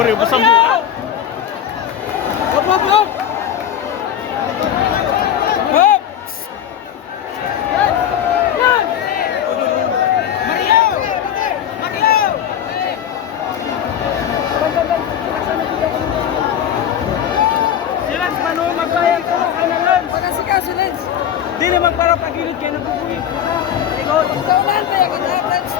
Pare, basang buka. Hop, hop, hop! Hop! Mario! Mario! Silence, mano, magbayang ko. Pagkasika, silence! Di naman para pagilid kayo nabubuhay. Ikaw, ikaw lang, kaya kita, friends.